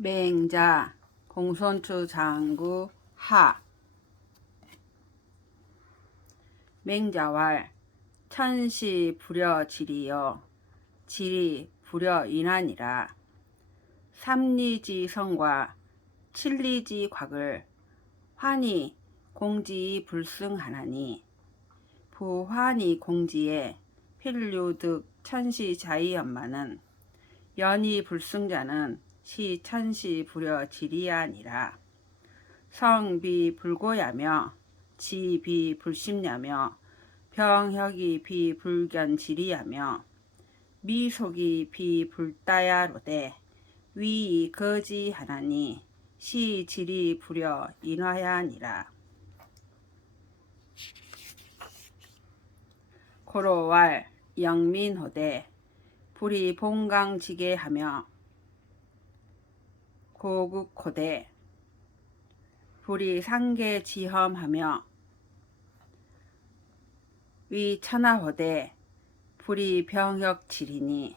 맹자 공손추 장구 하. 맹자왈 천시 불여 지리여. 지리 불여 인하니라. 삼리지 성과 칠리지 곽을 환히 공지 불승하나니. 부환히 공지에 필류득 천시 자이연마는 연이 불승자는 시 천시 불여 지리아니라. 성비 불고야며 지비 불심야며 병혁이 비 불견지리야며 미속이 비 불따야로되 위 거지하나니 시 지리 불여 인화야니라. 고로왈 영민호대 불이 봉강지게 하며 고국호대. 불이 상계지험하며 위천하호대 불이 병역지리니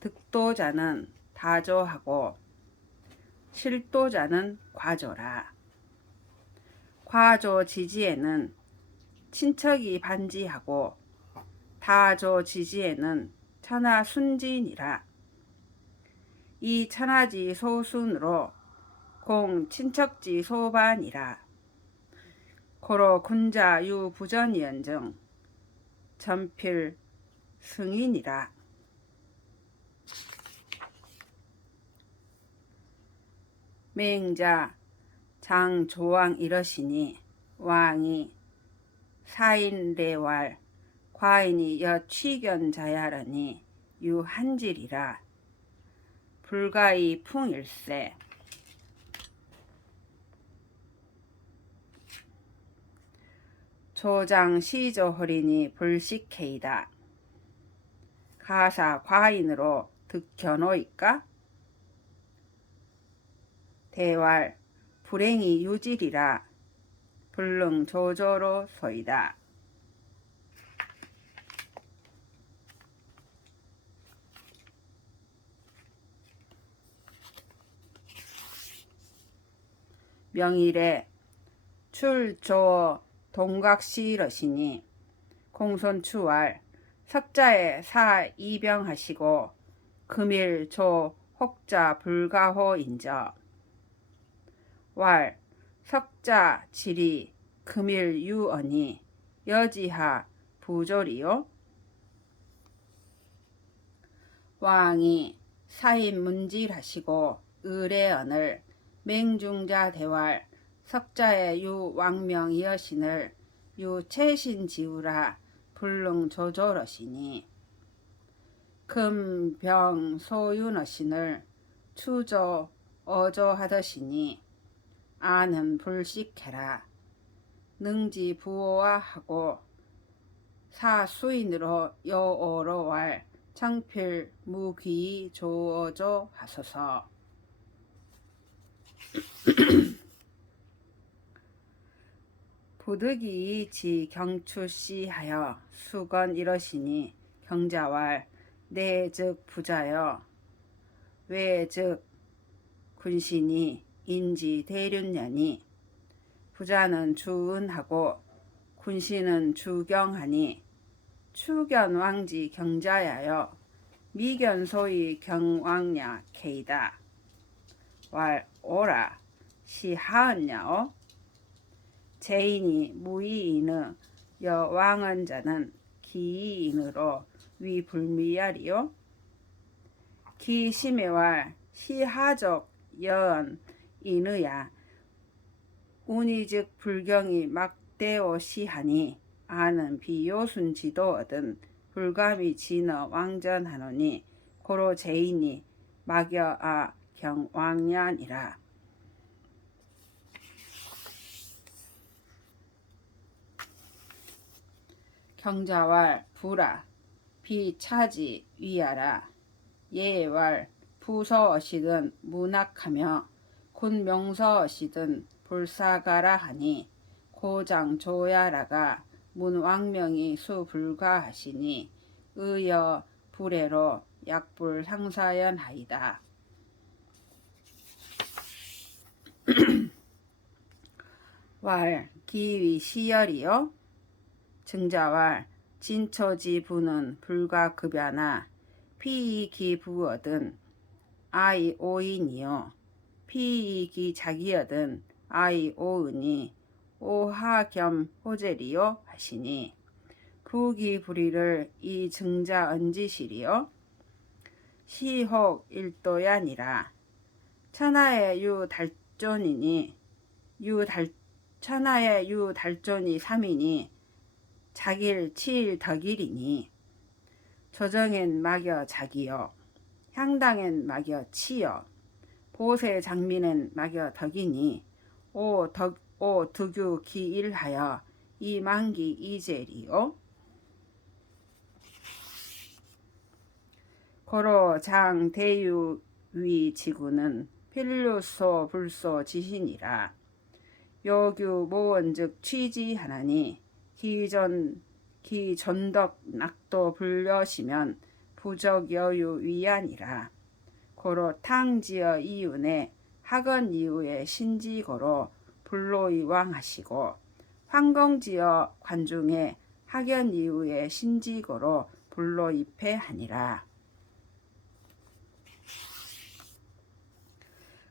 득도자는 다조하고 실도자는 과조라. 과조 지지에는 친척이 반지하고 다조 지지에는 천하 순진이라 이 천하지 소순으로 공 친척지 소반이라. 고로 군자 유 부전이연정 전필 승인이라. 맹자 장조왕 이러시니 왕이 사인례왈 과인이 여취견자야라니 유한질이라 불가이 풍일세. 조장 시조 허리니 불식해이다. 가사 과인으로 득견호이까? 대왈 불행이 유질이라 불능 조조로 소이다 명일에 출조 동각시러시니 공손추왈 석자에 사 이병하시고 금일 조 혹자 불가호 인저. 왈 석자 지리 금일 유언이 여지하 부조리요. 왕이 사인 문질하시고 의례언을 맹중자 대왈 석자의 유 왕명이여신을 유 최신 지우라 불능 조조러시니. 금병 소윤어신을 추조 어조하더시니. 아는 불식해라. 능지 부호와 하고 사수인으로 여오로 왈 창필 무귀 조어조 하소서 부득이 지 경추씨하여 수건 이러시니 경자왈 내즉 부자여 외즉 군신이 인지 대륜냐니? 부자는 주은하고 군신은 주경하니 추견 왕지 경자야여 미견 소위 경왕냐 케이다 왈 오라. 시하언냐오? 제인이 무이인의 여왕언자는 기인으로 위불미야리요? 기심에왈 시하적 여언 인의야. 운이즉 불경이 막대오 시하니 아는 비요순지도 얻은 불감이 진어 왕전하노니 고로 제인이 막여 아 경왕년이라 경자왈 부라 비차지 위하라 예왈 부서어시든 문학하며 군명서어시든 불사가라 하니 고장 조야라가 문왕명이 수불가하시니 의여 불애로 약불 상사연하이다. 왈 기위 시열이요? 증자왈 진처지 부는 불가급야나 피이기 부어든 아이 오인이요? 피이기 자기여든 아이 오은이 오하겸 호젤이요? 하시니. 부기 불의를 이 증자 언지시리요? 시혹 일도야니라. 천하의 유 달존이니 유달 천하의 유 달존이 삼이니 자길 칠 덕일이니 조정엔 막여 자기여 향당엔 막여 치여 보세 장민엔 막여 덕이니 오 덕 오 득유 기일하여 이만기 이제리요. 고로 장 대유 위 지구는 필류소 불소 지신이라 요규 모원즉 취지하나니 기전 기전덕 낙도 불려시면 부적 여유 위안이라 고로 탕지어 이윤에 학원 이후에 신지고로 불로이 왕하시고 황공지어 관중에 학연 이후에 신지고로 불로입회하니라.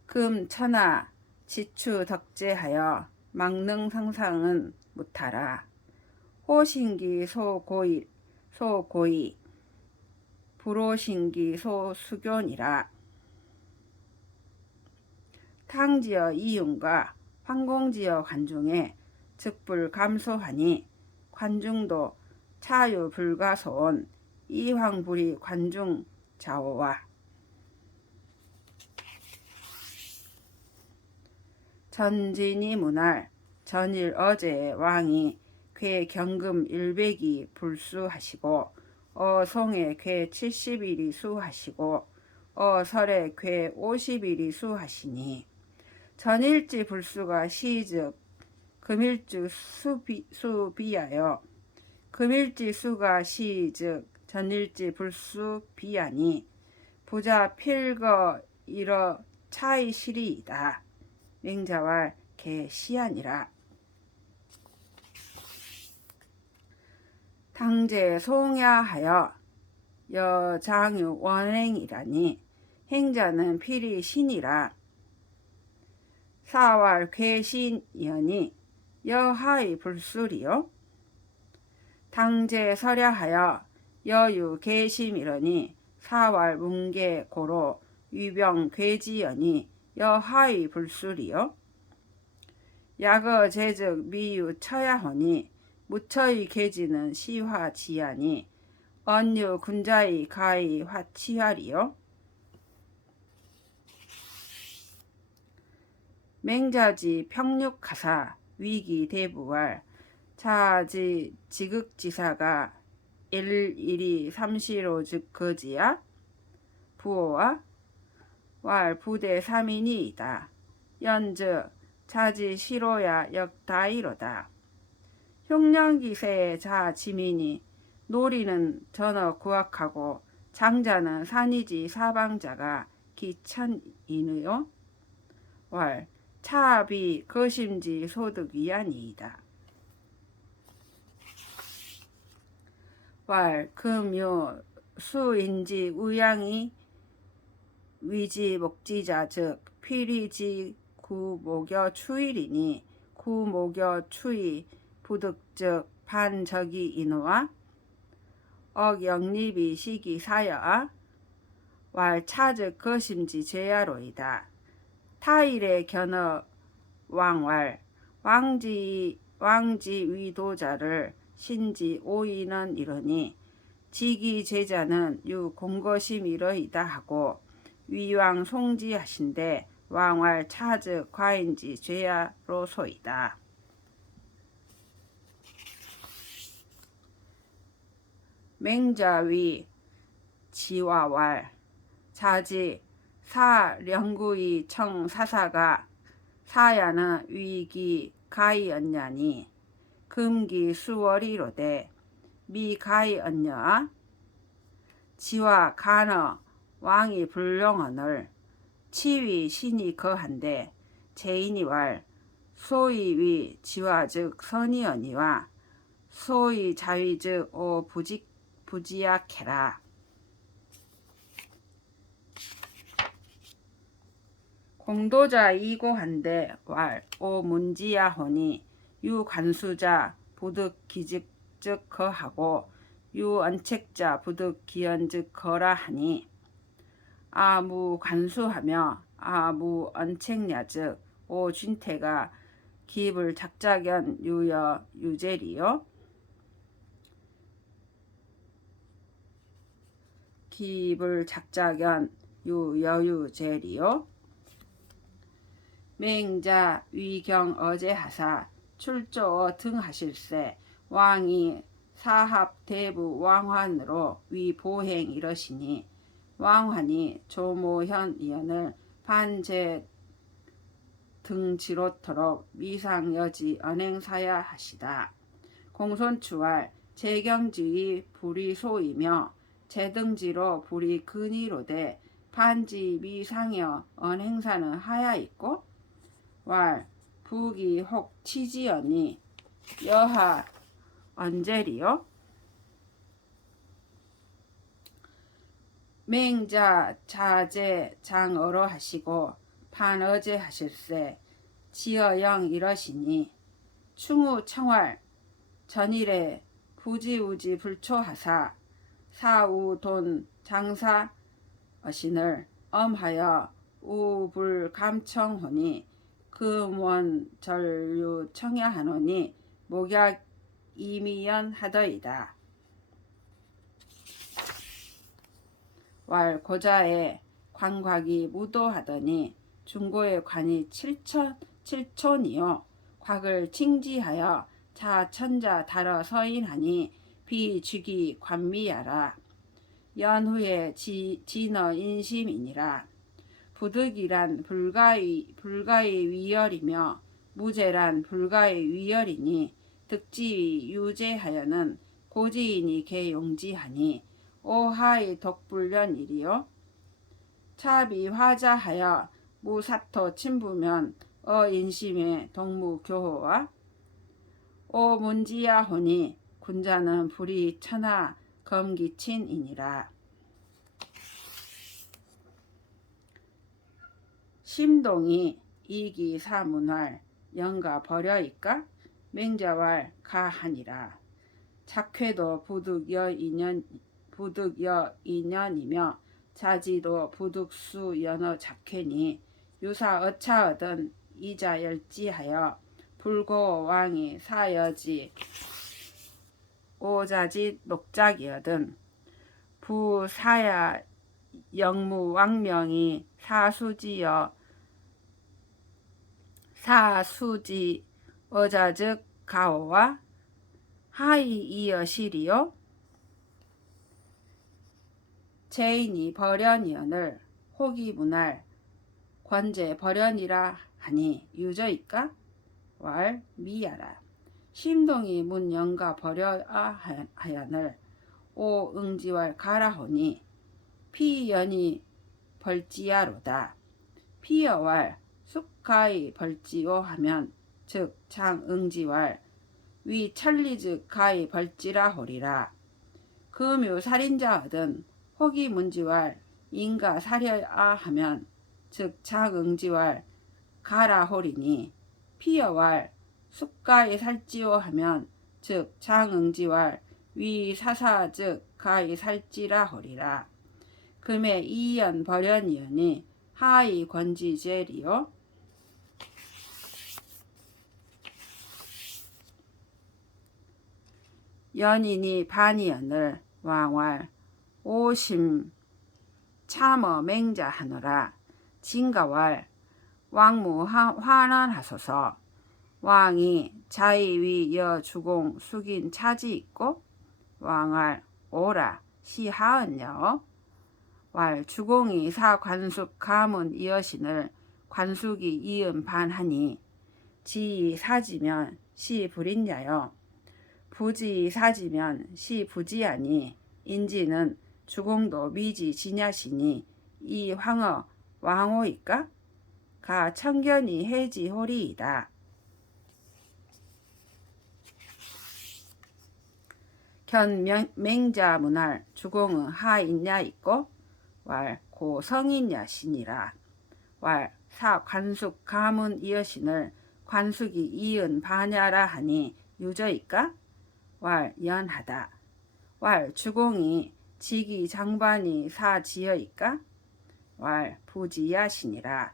금 천하 지추 덕제하여 망능 상상은 못하라. 호신기 소고이 소고이 불호신기 소수견이라. 탕지어 이윤과 황공지어 관중에 즉불 감소하니 관중도 차유 불가소온 이황불이 관중 좌우와 전진이 문할 전일 어제 왕이 괴 경금 일백이 불수하시고 어송에 괴 70일이 수하시고 어설에 괴 50일이 수하시니 전일지 불수가 시즉 금일주 수비, 수비하여 금일지 수가 시즉 전일지 불수 비하니 부자 필거 이러 차이 실이이다. 맹자왈 개시하니라. 당제 송야하여 여장유 원행이라니 행자는 필히 신이라. 사왈 괴신이여니 여하의 불술이요. 당제 설야하여 여유 계심이러니 사왈 문계 고로 위병 괴지여니 여하의 불술이요. 야거 제적 미유 처야허니 무처의 계지는 시화 지하니 언유 군자의 가의 화치활이요. 맹자지 평육가사 위기 대부활 자지 지극지사가 일일이 삼시로 즉 거지야 부호와 왈 부대 삼인이이다. 연즉 자지 시로야 역다이로다. 흉령기세의 자 지민이 놀이는 전어 구악하고 장자는 산이지 사방자가 기천이누요? 왈 차비 거심지 소득 위안이이다. 왈 금요 수인지 우양이 위지 목지자 즉 필이지 구목여 추일이니 구목여 추이 부득 즉 반적이 인호와 억영립이 시기 사여아 왈 차즉 거심지 제야로이다. 타일의 견어 왕왈 왕지 왕지 위도자를 신지 오인은 이러니 지기 제자는 유 공거심 이러이다 하고 위왕 송지하신데 왕왈 차즈 과인지 죄야로소이다. 맹자위 지와왈 자지 사령구이 청사사가 사야는 위기 가이언냐니 금기 수월이로되 미가이언냐 지와 간어 왕이 불령언을 치위 신이 거한데 제인이 왈 소이위 지와 즉 선이언이와 소이 자위 즉오 부지 부지약해라. 공도자 이고한데 왈오 문지야 허니 유 관수자 부득 기직 즉 거하고 유 언책자 부득 기연 즉 거라 하니 아무 관수하며 아무 언책냐 즉오 쥔태가 기입을 작작연 유여 유제리요. 기입을 작작연 유여유제리요. 맹자 위경 어제하사 출조 등하실세 왕이 사합 대부 왕환으로 위보행 이러시니 왕환이 조모현 이연을 반제 등지로토록 미상여지 언행사야 하시다. 공손추왈 재경지의 불이 소이며 재등지로 불이 근이로되 반지 미상여 언행사는 하야 있고 왈 북이 혹 치지언니 여하 언제리요? 맹자 자제 장어로 하시고 반어제 하실세 지어영 이러시니 충우 청활 전일에 부지우지 불초하사 사우돈 장사 어신을 엄하여 우불감청하니 금원 전류 청야하노니 목약 이미연 하더이다. 왈 고자의 관곽이 무도하더니 중고의 관이 칠천 칠촌이요. 곽을 칭지하여 자천자 달어 서인하니 비주기 관미야라. 연후에 지, 진어 인심이니라. 부득이란 불가의 불가의 위열이며 무죄란 불가의 위열이니 득지위 유죄하여는 고지인이 개용지하니 오하의 덕불련이리요. 차비 화자하여 무사토 침부면 어인심의 동무교호와 오 문지야호니 군자는 불이 천하 검기친이니라. 심동이 이기 사문활 영가 버려이까? 맹자왈 가하니라. 작회도 부득여 인연 부득여 인연이며 자지도 부득수 연어 작회니 유사 어차얻은 이자 열지하여 불고 왕이 사여지 오자지 녹작이거든 부사야 영무 왕명이 사수지여 사수지 어자즉 가오와 하이 이여시리요 제인이 버련이언을 혹이 문할 관제 버련이라 하니 유저이까? 왈 미야라. 심동이 문 영가 버려아 하연을 오 응지왈 가라호니 피연이 벌지야로다. 피여왈 숙가이 벌지오 하면 즉 장응지왈 위 천리즉 가이 벌지라 호리라. 금유 살인자 얻은 혹이 문지왈 인가 사려아 하면 즉 장응지왈 가라 호리니 피여왈 숙가이 살지오 하면 즉 장응지왈 위 사사 즉 가이 살지라 호리라. 금에 이연 버련이여니 하이 권지제리요. 연인이 반이언을 왕활 오심 참어 맹자하노라. 진가왈 왕무 환원하소서. 왕이 자의위 여주공 숙인 차지 있고 왕알 오라 시하언여. 왈 주공이 사 관숙 가문 이어신을 관숙이 이음 반하니 지 사지면 시 불인자여? 부지 사지면 시 부지하니 인지는 주공도 미지 진야시니 이 황어 왕호이까? 가 청견이 해지호리이다. 견 맹자 문할 주공은 하인야 있고 왈 고성인야 신이라. 왈 사 관숙 가문 이어신을 관숙이 이은 반야라 하니 유저이까? 왈 연하다. 왈 주공이 지기 장반이 사 지어이까? 왈 부지야 신이라.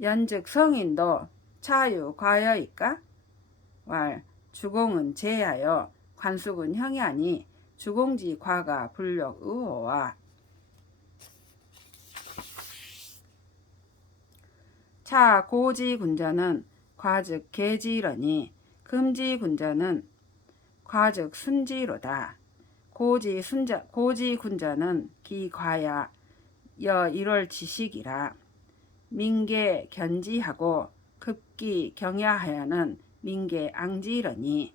연즉 성인도 차유 과여이까? 왈 주공은 제하여 관숙은 형이 아니 주공지 과가 불력 의호와. 차 고지 군자는 과즉 계지러니 금지 군자는 과즉 순지로다. 고지 순자 고지 군자는 기과야 여 1월 지식이라. 민계 견지하고 급기 경야하여는 민계 앙지러니.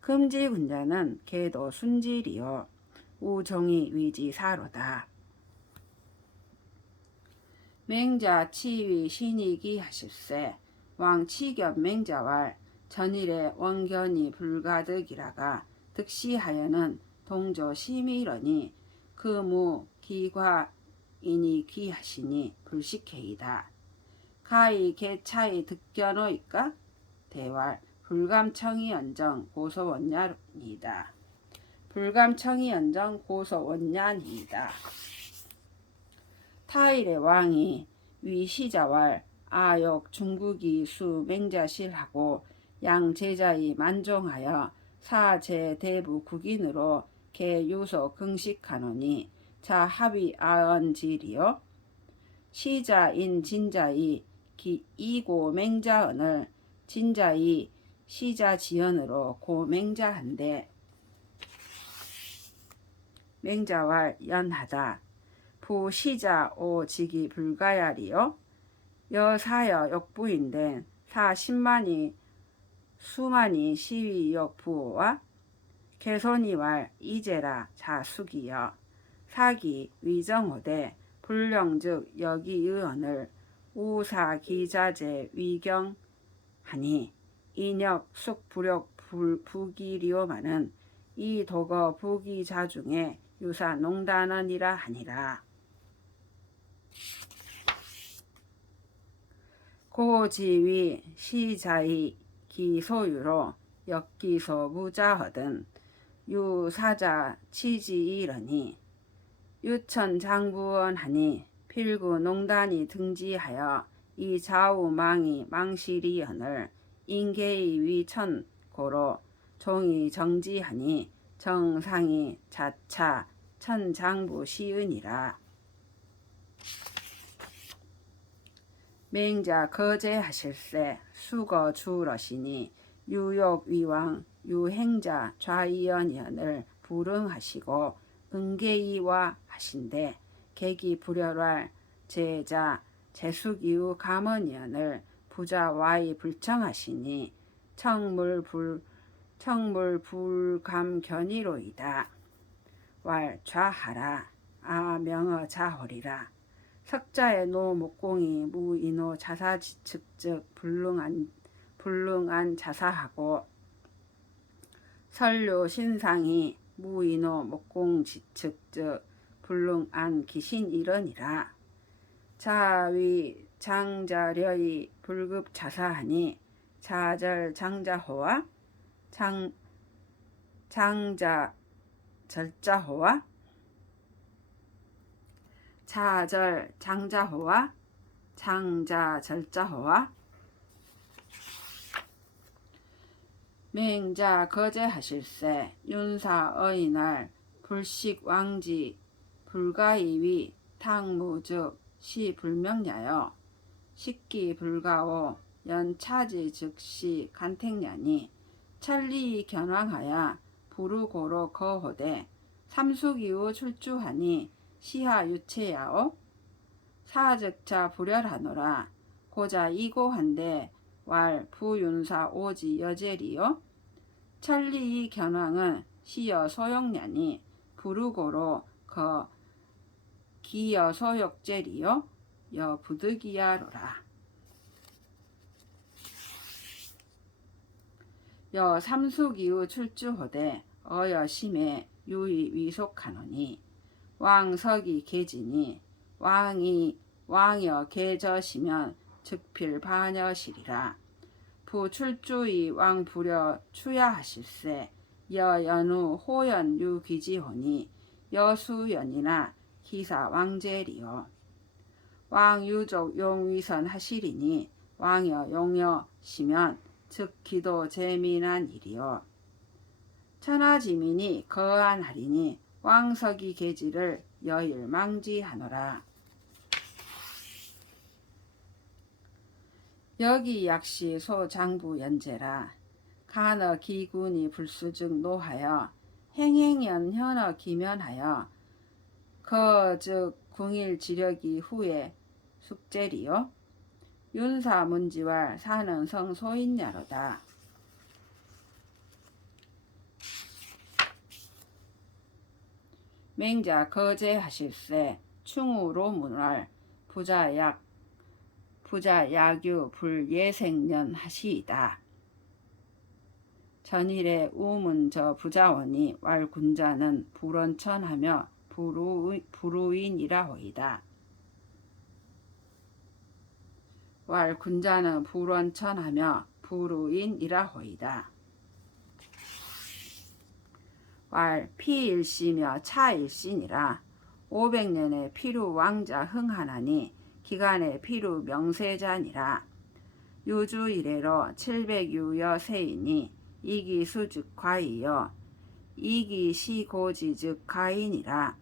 금지 군자는 계도 순지리요. 우종이 위지사로다. 맹자 치위 신이기 하실세. 왕 치겸 맹자왈 전일에 원견이 불가득이라가 득시하여는 동조 심이러니 그무 기과인이 귀하시니 불식해이다. 가히 개차이 득견호이까 대왈 불감청이 연정 고소원냐이다. 불감청이 연정 고소원냐이다. 타일의 왕이 위시자왈 아역 중국이 수 맹자실하고 양 제자이 만종하여 사제 대부 국인으로 개유소 긍식하노니 자 합의 아언지리요. 시자인 진자이 기 이고 맹자언을 진자이 시자 지연으로 고 맹자한데 맹자왈 연하다. 부시자 오직이 불가야리요. 여사여 역부인된 사 십만이 수만이 시위 역부와 개손이왈 이제라 자숙이여 사기 위정호대 불령즉 여기의언을 우사 기자재 위경하니 인역 숙부력 불- 부기리오마는 이 도거 부기자 중에 유사 농단원이라 하니라. 고지위 시자의 기소유로 역기소 무자허든 유사자 치지이러니 유천 장부원 하니 필구 농단이 등지하여 이 좌우망이 망실이언을 인계의 위천 고로 종이 정지하니 정상이 자차 천장부 시은이라. 맹자 거제하실세 수거 주러시니 유욕 위왕 유행자 좌이연연을 불응하시고 은계이와 하신데 계기 불혈할 제자 제숙이후 감언연을 부자 와이 불청하시니 청물불 청물불감견이로이다. 왈 좌하라 아 명어 자허리라 석자의 노 목공이 무인호 자사 지측즉 불능한 불능한 자사하고 설료 신상이 무인호 목공 지측즉 불능한 기신 이러니라. 자위 장자려이 불급 자사하니 자절 장자호와 장 장자 절자호와 자절 장자호와 장자 절자호와 맹자 거제하실세 윤사 어이날 불식 왕지 불가이위 탕무즉 시 불명야여. 식기 불가오 연차지 즉시 간택냐니. 천리 견왕하야 부르고로 거호대 삼숙이후 출주하니 시하 유체야오. 사즉자 불열하노라. 고자 이고한데 왈 부윤사 오지 여제리요. 천리 견왕은 시여 소용냐니 부르고로 거 기여 소욕제리요. 여 부득이야로라. 여 삼숙이후 출주호대 어여 심해 유이 위속하노니 왕석이 계지니 왕이 왕여 계저시면 즉필 반여시리라 부 출주의 왕부려 추야하실세. 여연우 호연 유귀지호니. 여수연이나 기사 왕제리요 왕유족 용위선 하시리니 왕여 용여 시면 즉 기도 재민한 일이요 천하지민이 거한하리니 왕석이 계지를 여일 망지하노라 여기 약시 소장부 연제라. 간어 기군이 불수즉 노하여 행행연 현어 기면하여. 거즉 궁일 지력이 후에 숙제리요. 윤사 문지왈 사는 성 소인야로다. 맹자 거제하실세 충우로 문활 부자약 부자 야규 불예생년 하시이다. 전일에 우문저 부자원이 왈군자는 불원천하며 불우, 불우인이라 호이다. 왈군자는 불원천하며 불우인이라 호이다. 왈 피일시며 차일시니라 500년에 피루 왕자 흥하나니 기간에 피루 명세자니라. 유주 이래로 700유여 세이니 이기 수즉 과이여 이기 시고지 즉 가인이라.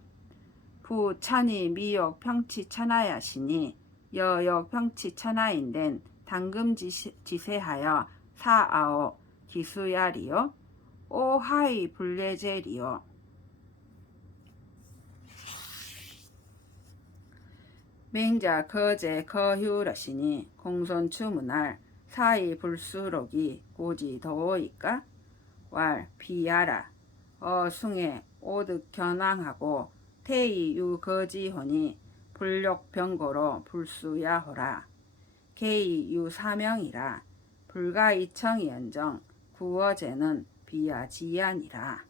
부천이 미역 평치 천하야시니 여역 평치 천하인된 당금 지세하여 사아오 기수야리요. 오하이 불례제리요 맹자 거제 거휴러시니 공손추문할 사이 불수록이 고지 더오이까? 왈 비야라. 어숭에 오득 견왕하고 태이 유거지호니 불욕병고로 불수야호라. 개이 유사명이라. 불가이청이연정 구어제는 비야지야니라